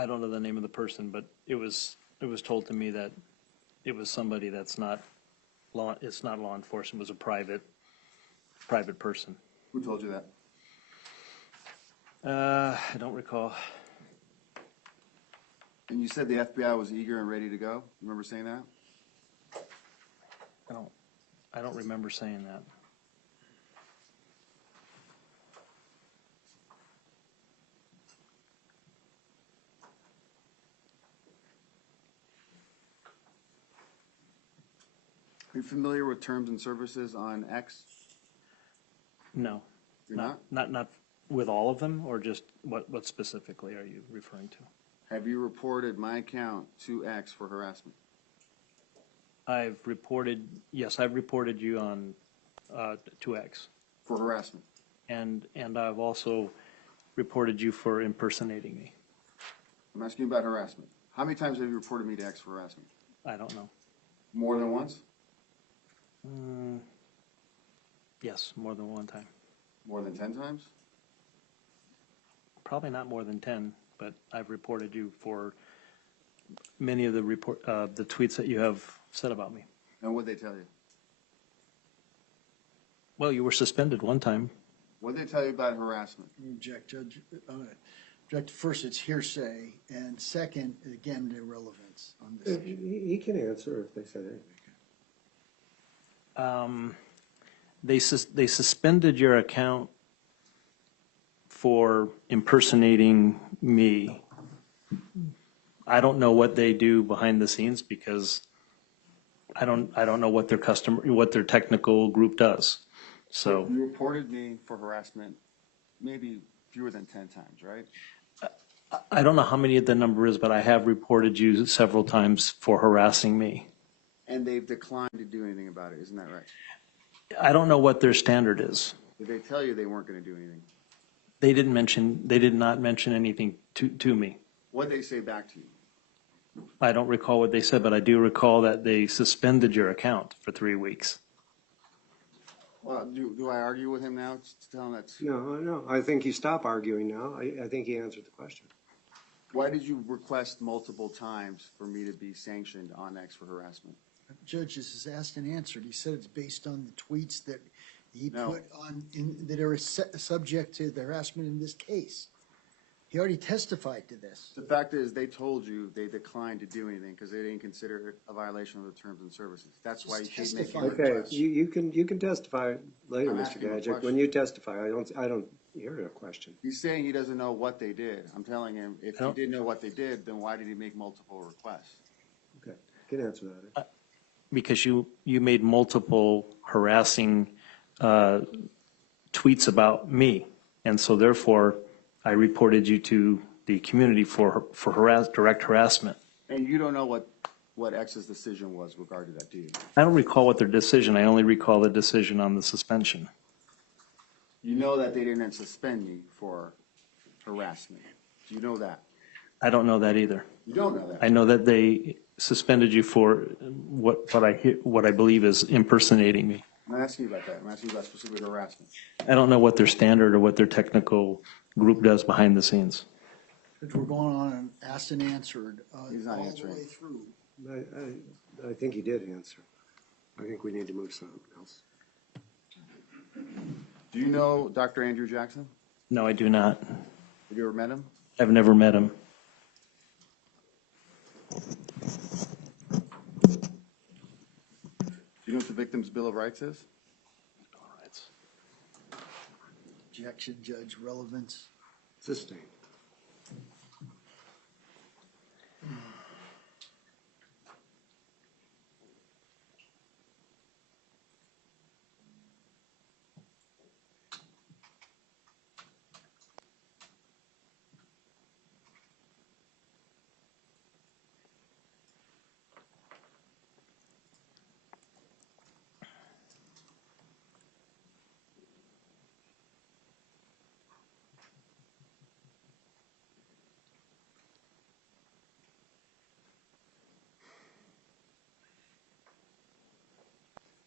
I don't know the name of the person, but it was told to me that it was somebody that's not it's not law enforcement, it was a private person. Who told you that? I don't recall. And you said the FBI was eager and ready to go? Remember saying that? I don't remember saying that. Are you familiar with terms and services on X? No. You're not? Not with all of them, or just what specifically are you referring to? Have you reported my account to X for harassment? Yes, I've reported you on 2X. For harassment? And I've also reported you for impersonating me. I'm asking you about harassment. How many times have you reported me to X for harassment? I don't know. More than once? Yes, more than one time. More than 10 times? Probably not more than 10, but I've reported you for many of the tweets that you have said about me. And what'd they tell you? Well, you were suspended one time. What'd they tell you about harassment? Object, Judge. Object, first, it's hearsay, and second, again, irrelevance on this issue. He can answer if they said anything. They suspended your account for impersonating me. I don't know what they do behind the scenes because I don't know what their technical group does. So You reported me for harassment maybe fewer than 10 times, right? I don't know how many the number is, but I have reported you several times for harassing me. And they've declined to do anything about it, isn't that right? I don't know what their standard is. Did they tell you they weren't going to do anything? They did not mention anything to me. What'd they say back to you? I don't recall what they said, but I do recall that they suspended your account for 3 weeks. Well, do I argue with him now to tell him that's... No, I think you stop arguing now. I think he answered the question. Why did you request multiple times for me to be sanctioned on X for harassment? Judge, this is asked and answered. He said it's based on the tweets that he No. put on, that are subject to the harassment in this case. He already testified to this. The fact is, they told you they declined to do anything because they didn't consider it a violation of the terms and services. That's why you keep making... testify. Okay, you can testify later, I'm Mr. asking a Gadget. question. When you testify, I don't hear a question. He's saying he doesn't know what they did. I'm telling him, if he didn't know what they did, then why did he make multiple requests? Okay, you can answer that. Because you made multiple harassing tweets about me, and so therefore I reported you to the community for direct harassment. And you don't know what X's decision was regarding that, do you? I don't recall what their decision. I only recall the decision on the suspension. You know that they didn't suspend me for harassment. Do you know that? I don't know that either. You don't know that. I know that they suspended you for what I believe is impersonating me. I'm not asking you about that. I'm asking you about specific harassment. I don't know what their standard or what their technical group does behind the scenes. Judge, we're going on and asked and answered He's not all answering. the way through. I think he did answer. I think we need to move something else. Do you know Dr. Andrew Jackson? No, I do not. Have you ever met him? I've never met him. Do you know what the Victim's Bill of Rights is? Objection, Judge, relevance. Sustained.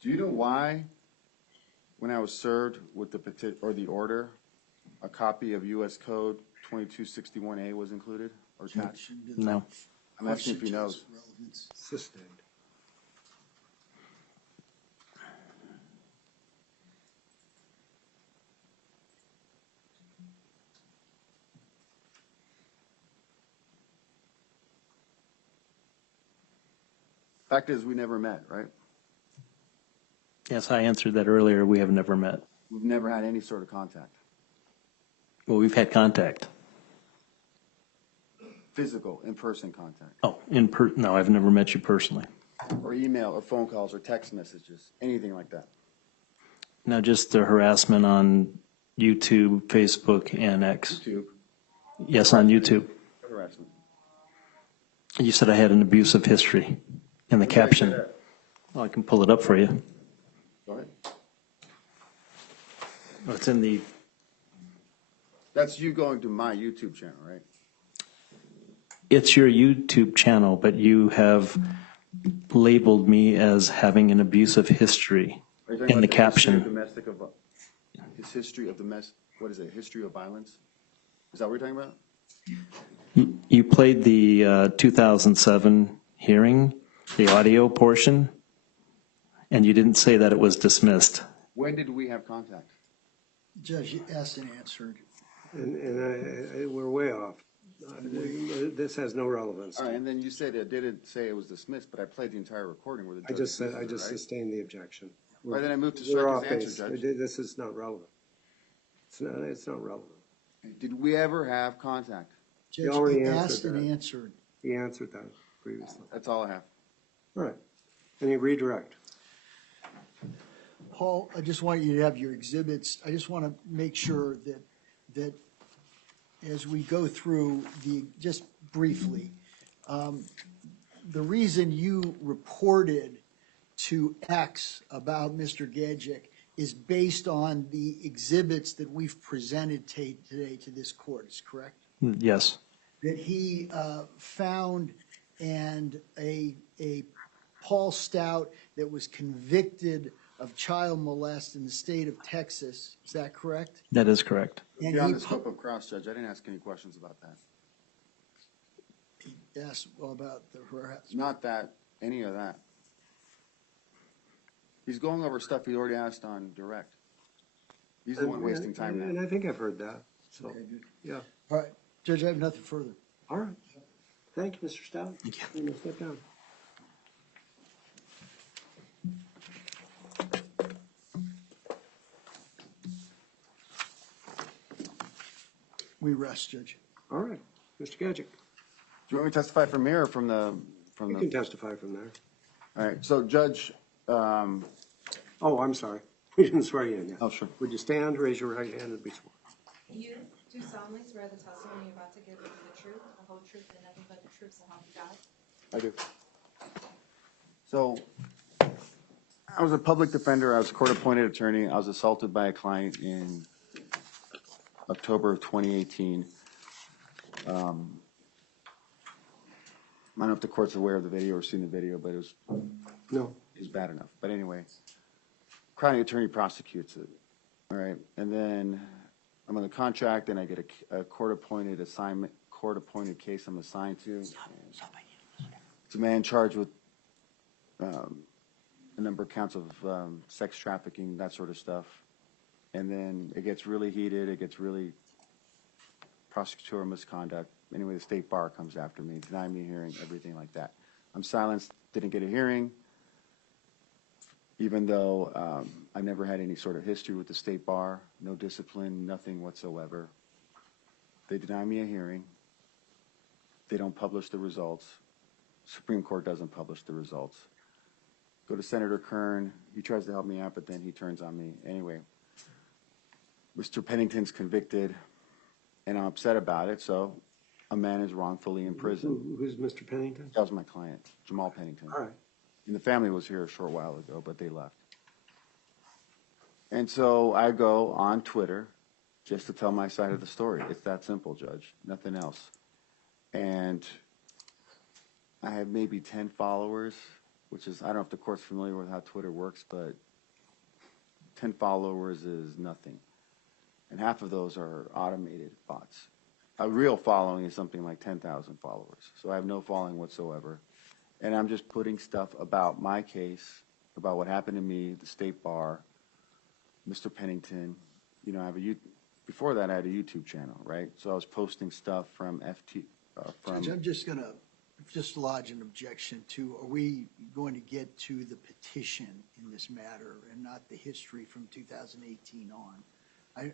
Do you know why, when I was served with the petition or the order, a copy of U.S. Code 2261A was included or attached? Should be the No. I'm asking if he question, knows. Judge, relevance. Sustained. Fact is, we never met, right? Yes, I answered that earlier. We have never met. We've never had any sort of contact, Well, we've had contact. physical, in-person contact, Oh, no, I've never met you personally. or email, or phone calls, or text messages, anything like that. Now, just the harassment on YouTube, Facebook, and X. YouTube, Yes, on YouTube. harassment. You said I had an abusive history in the caption. that? Well, I can pull it up for you. Go ahead. Oh, it's in the, That's you going to my YouTube channel, right? it's your YouTube channel, but you have labeled me as having an abusive history Are you talking in the about history of caption. domestic of, his history of what is it, history of violence? Is that what you're talking about? You played the 2007 hearing, the audio portion, and you didn't say that it was dismissed. When did we have contact? Judge, you asked and answered. And we're way off. This has no relevance. All right, and then you said it didn't say it was dismissed, but I played the entire recording where the I judge just said, dismissed I it, just right? sustained the objection. Right, then I moved to We're strike off his base. answer, Judge. This is not relevant. It's not relevant. Did we ever have contact? Judge, already he answered asked and that. answered. He answered that previously. That's all I have. All right. Any redirect? Paul, I just want you to have your exhibits. I just want to make sure that as we go through just briefly, the reason you reported to X about Mr. Gadget is based on the exhibits that we've presented today to this court, is correct? Yes. That he found a Paul Stout that was convicted of child molest in the state of Texas. Is that correct? That is correct. And Beyond he the scope of cross, Judge, I didn't ask any questions about that. asked about the harassment. Not that, any of that. He's going over stuff he already asked on direct. He's the one wasting time And now. I think I've heard that. So, Okay, good. yeah. All right, Judge, I have nothing further. All right. Thank you, Mr. Stout. Thank you. You may step down. We rest, Judge. All right. Mr. Gadget, Do you want me to testify from here or from the? you can testify from there. All right, so Judge, Oh, I'm sorry. We didn't swear you in yet. oh, sure. Would you stand, raise your right hand, and be sworn? You do solemnly swear the testimony you're about to give will be the truth, the whole truth, and nothing but the truth, so help you God? I do. So, I was a public defender, I was a court-appointed attorney, I was assaulted by a client in October of 2018. I don't know if the court's aware of the video or seen the video, but it No. was bad enough. But anyway, county attorney prosecutes it, all right? And then I'm on the contract and I get a court-appointed assignment, court-appointed case I'm assigned to. It's a man charged with a number of counts of sex trafficking, that sort of stuff. And then it gets really heated, it gets really prosecutorial misconduct. Anyway, the state bar comes after me, deny me a hearing, everything like that. I'm silenced, didn't get a hearing, even though I never had any sort of history with the state bar, no discipline, nothing whatsoever. They deny me a hearing. They don't publish the results. Supreme Court doesn't publish the results. Go to Senator Kern, he tries to help me out, but then he turns on me. Anyway, Mr. Pennington's convicted, and I'm upset about it, so a man is wrongfully in prison. Who's Mr. Pennington? That was my client, Jamal Pennington. All right. And the family was here a short while ago, but they left. And so I go on Twitter just to tell my side of the story. It's that simple, Judge, nothing else. And I have maybe 10 followers, which is, I don't know if the court's familiar with how Twitter works, but 10 followers is nothing. And half of those are automated bots. A real following is something like 10,000 followers. So I have no following whatsoever. And I'm just putting stuff about my case, about what happened to me, the state bar, Mr. Pennington. You know, before that I had a YouTube channel, right? So I was posting stuff from Judge, I'm just going to lodge an objection to, are we going to get to the petition in this matter and not the history from 2018 on?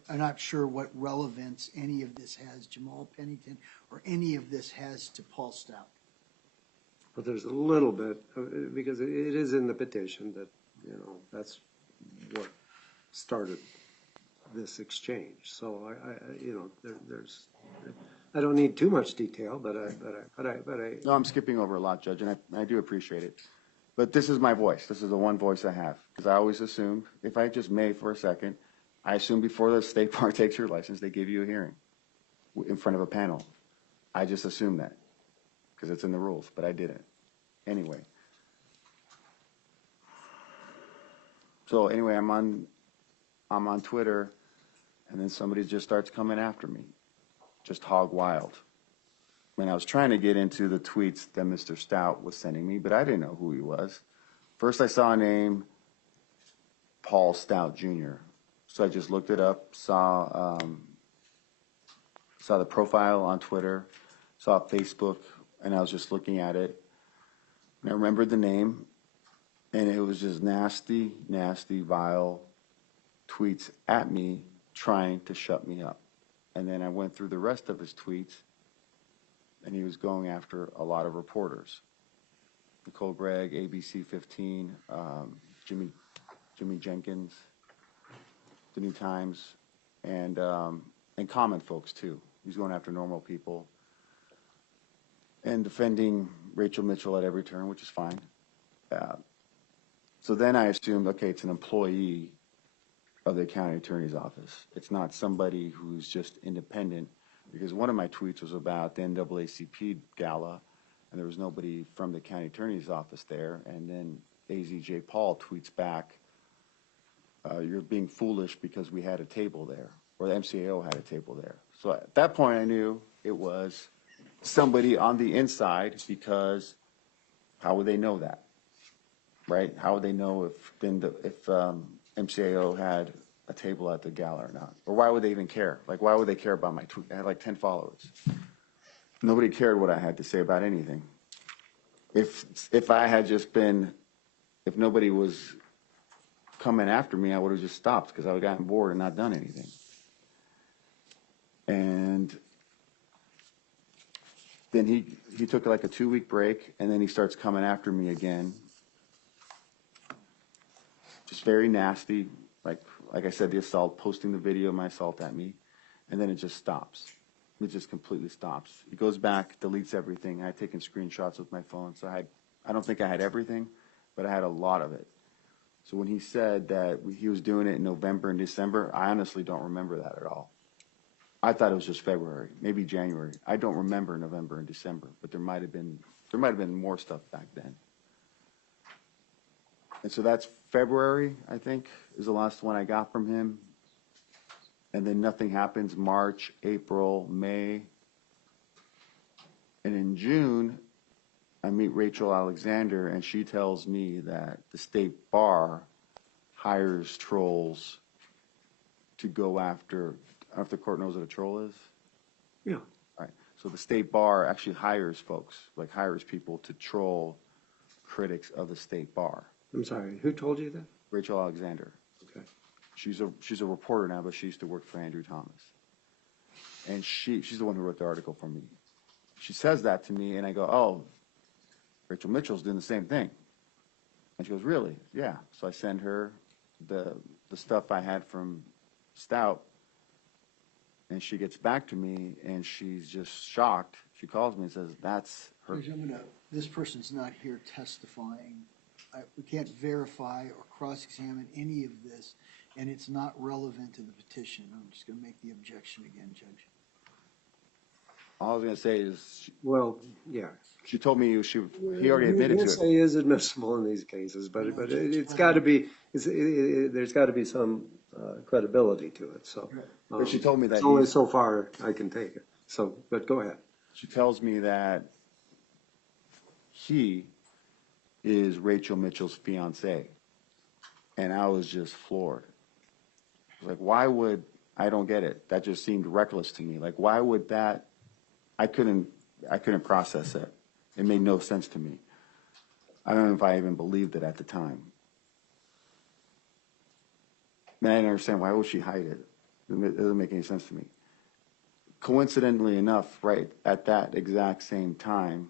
I'm not sure what relevance any of this has, Jamal Pennington, or any of this has to Paul Stout. But there's a little bit, because it is in the petition that, you know, that's what started this exchange. So there's, I don't need too much detail, but I. No, I'm skipping over a lot, Judge, and I do appreciate it. But this is my voice. This is the one voice I have. Because I always assumed, if I just may for a second, I assume before the state bar takes your license, they give you a hearing in front of a panel. I just assumed that because it's in the rules, but I didn't. Anyway. So anyway, I'm on Twitter, and then somebody just starts coming after me, just hog wild. When I was trying to get into the tweets that Mr. Stout was sending me, but I didn't know who he was. First I saw a name, Paul Stout Jr. So I just looked it up, saw the profile on Twitter, saw Facebook, and I was just looking at it. And I remembered the name, and it was just nasty, nasty, vile tweets at me trying to shut me up. And then I went through the rest of his tweets, and he was going after a lot of reporters. Nicole Gregg, ABC 15, Jimmy Jenkins, The New Times, and common folks too. He's going after normal people and defending Rachel Mitchell at every turn, which is fine. So then I assumed, okay, it's an employee of the county attorney's office. It's not somebody who's just independent, because one of my tweets was about the NAACP gala, and there was nobody from the county attorney's office there. And then AZJ Paul tweets back, you're being foolish because we had a table there, or the MCAO had a table there. So at that point I knew it was somebody on the inside, because how would they know that, right? How would they know if MCAO had a table at the gala or not? Or why would they even care? Like, why would they care about my tweet? I had like 10 followers. Nobody cared what I had to say about anything. If I had just been, if nobody was coming after me, I would have just stopped, because I would have gotten bored and not done anything. And then he took like a 2-week break, and then he starts coming after me again. Just very nasty, like I said, the assault, posting the video of my assault at me, and then it just stops. It just completely stops. He goes back, deletes everything. I had taken screenshots with my phone, so I don't think I had everything, but I had a lot of it. So when he said that he was doing it in November and December, I honestly don't remember that at all. I thought it was just February, maybe January. I don't remember November and December, but there might have been more stuff back then. And so that's February, I think, is the last one I got from him. And then nothing happens March, April, May. And in June, I meet Rachel Alexander, and she tells me that the state bar hires trolls to go after, I don't know if the court knows what a troll is. Yeah. All right. So the state bar actually hires folks, like hires people to troll critics of the state bar. I'm sorry, who told you that? Rachel Alexander. Okay. She's a reporter now, but she used to work for Andrew Thomas. And she's the one who wrote the article for me. She says that to me, and I go, oh, Rachel Mitchell's doing the same thing. And she goes, really? Yeah. So I send her the stuff I had from Stout, and she gets back to me, and she's just shocked. She calls me and says, that's her. Judge, this person's not here testifying. We can't verify or cross-examine any of this, and it's not relevant to the petition. I'm just going to make the objection again, Judge. All I was going to say is, Well, yeah. she told me he already admitted to it. Hearsay is admissible in these cases, but it's got to be, there's got to be some credibility to it. So But she told me that it's only so far I can take it. So, but go ahead. She tells me that he is Rachel Mitchell's fiance. And I was just floored. I was like, why would, I don't get it. That just seemed reckless to me. Like, why would that, I couldn't process it. It made no sense to me. I don't know if I even believed it at the time. And I didn't understand, why would she hide it? It doesn't make any sense to me. Coincidentally enough, right at that exact same time,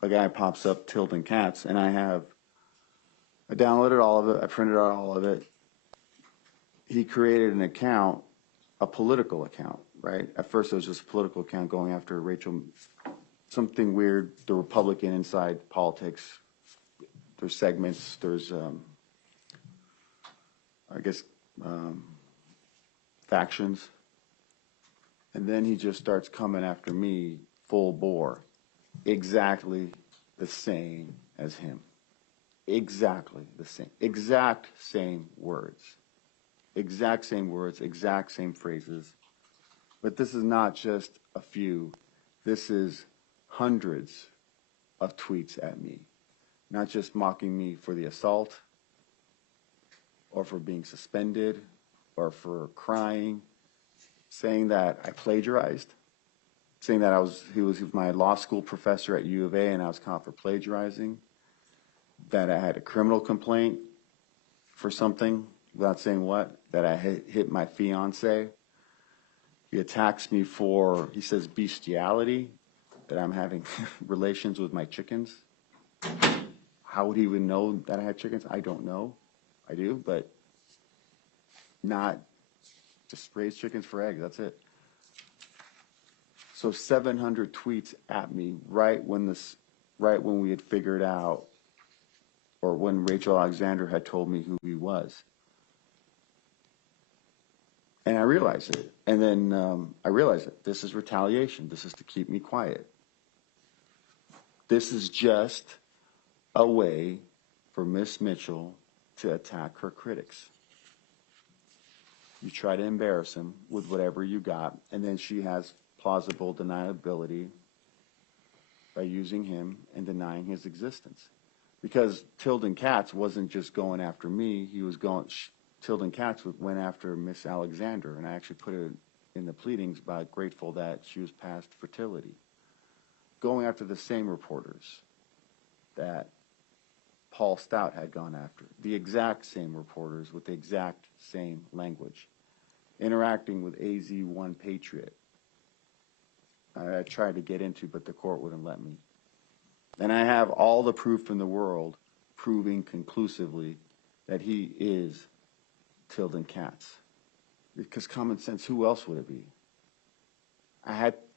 a guy pops up, Tilden Katz, and I downloaded all of it, I printed out all of it. He created an account, a political account, right? At first it was just a political account going after Rachel, something weird, the Republican inside politics. There's segments, there's, factions. And then he just starts coming after me full bore, exactly the same as him. Exactly the same. Exact same words. Exact same words, exact same phrases. But this is not just a few. This is hundreds of tweets at me. Not just mocking me for the assault, or for being suspended, or for crying, saying that I plagiarized, saying that he was my law school professor at U of A and I was caught for plagiarizing, that I had a criminal complaint for something, without saying what, that I hit my fiance. He attacks me for, he says, bestiality, that I'm having relations with my chickens. How would he even know that I had chickens? I don't know. I do, but not just raise chickens for eggs, that's it. So 700 tweets at me right when we had figured out, or when Rachel Alexander had told me who he was. And I realized it. And then I realized it. This is retaliation. This is to keep me quiet. This is just a way for Miss Mitchell to attack her critics. You try to embarrass him with whatever you got, and then she has plausible deniability by using him and denying his existence. Because Tilden Katz wasn't just going after me, Tilden Katz went after Miss Alexander, and I actually put it in the pleadings about grateful that she was past fertility. Going after the same reporters that Paul Stout had gone after, the exact same reporters with the exact same language, interacting with AZ1 Patriot. I tried to get into, but the court wouldn't let me. And I have all the proof in the world proving conclusively that he is Tilden Katz. Because common sense, who else would it be?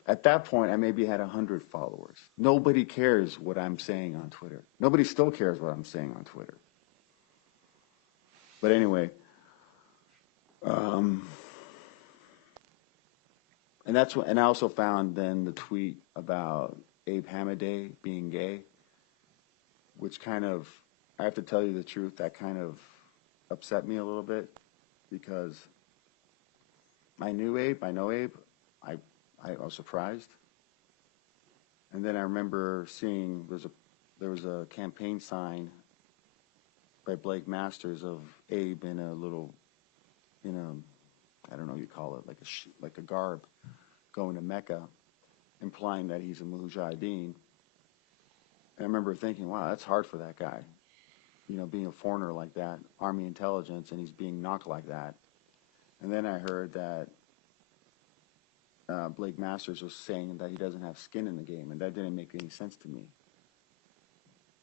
At that point, I maybe had 100 followers. Nobody cares what I'm saying on Twitter. Nobody still cares what I'm saying on Twitter. But anyway, and I also found then the tweet about Abe Hamaday being gay, which kind of, I have to tell you the truth, that kind of upset me a little bit, because I know Abe, I was surprised. And then I remember seeing there was a campaign sign by Blake Masters of Abe in a little, I don't know what you call it, like a garb, going to Mecca, implying that he's a mujahideen. And I remember thinking, wow, that's hard for that guy. Being a foreigner like that, Army intelligence, and he's being knocked like that. And then I heard that Blake Masters was saying that he doesn't have skin in the game, and that didn't make any sense to me.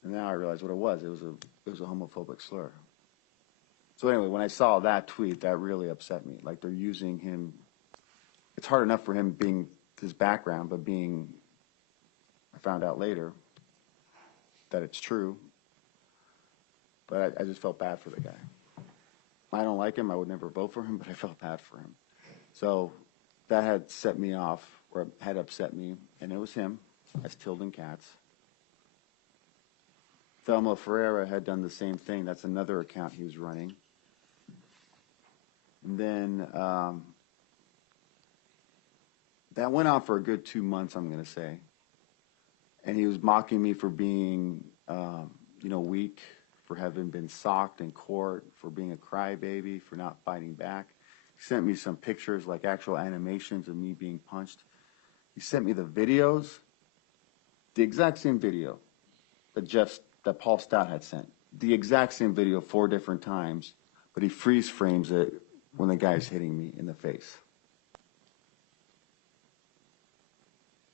And now I realized what it was. It was a homophobic slur. So anyway, when I saw that tweet, that really upset me. Like, they're using him. It's hard enough for him being his background, but I found out later that it's true. But I just felt bad for the guy. I don't like him. I would never vote for him, but I felt bad for him. So that had set me off, or had upset me, and it was him, as Tilden Katz. Thelma Ferreira had done the same thing. That's another account he was running. And then That went on for a good 2 months, I'm going to say. And he was mocking me for being, weak, for having been socked in court, for being a crybaby, for not fighting back. He sent me some pictures, like actual animations of me being punched. He sent me the videos, the exact same video that Paul Stout had sent. The exact same video 4 different times, but he freeze frames it when the guy's hitting me in the face.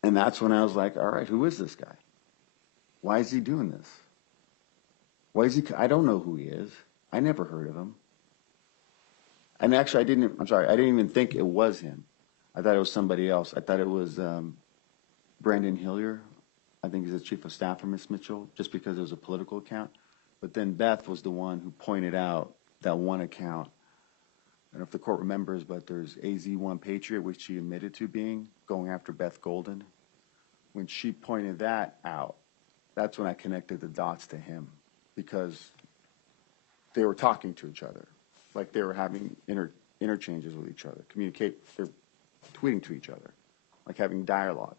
And that's when I was like, all right, who is this guy? Why is he doing this? Why is he? I don't know who he is. I never heard of him. And actually, I didn't even think it was him. I thought it was somebody else. I thought it was Brandon Hillier. I think he's the chief of staff for Miss Mitchell, just because it was a political account. But then Beth was the one who pointed out that one account. I don't know if the court remembers, but there's AZ1 Patriot, which she admitted to being, going after Beth Golden. When she pointed that out, that's when I connected the dots to him, because they were talking to each other, like they were having interchanges with each other, they're tweeting to each other, like having dialogue.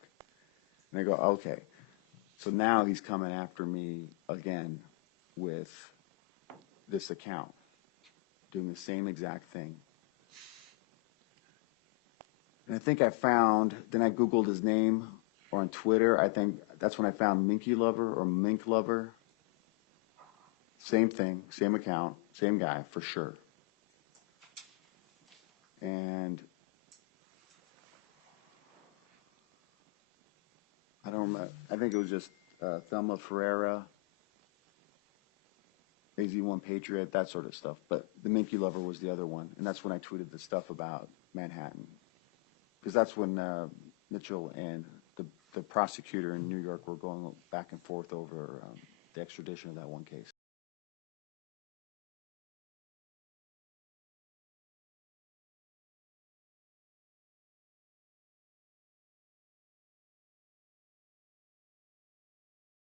And I go, okay, so now he's coming after me again with this account, doing the same exact thing. And I think I found, then I Googled his name, or on Twitter, I think that's when I found Minky Lover or Mink Lover. Same thing, same account, same guy, for sure. And I don't remember, I think it was just Thelma Ferreira, AZ1 Patriot, that sort of stuff. But the Minky Lover was the other one, and that's when I tweeted the stuff about Manhattan. Because that's when Mitchell and the prosecutor in New York were going back and forth over the extradition of that one case.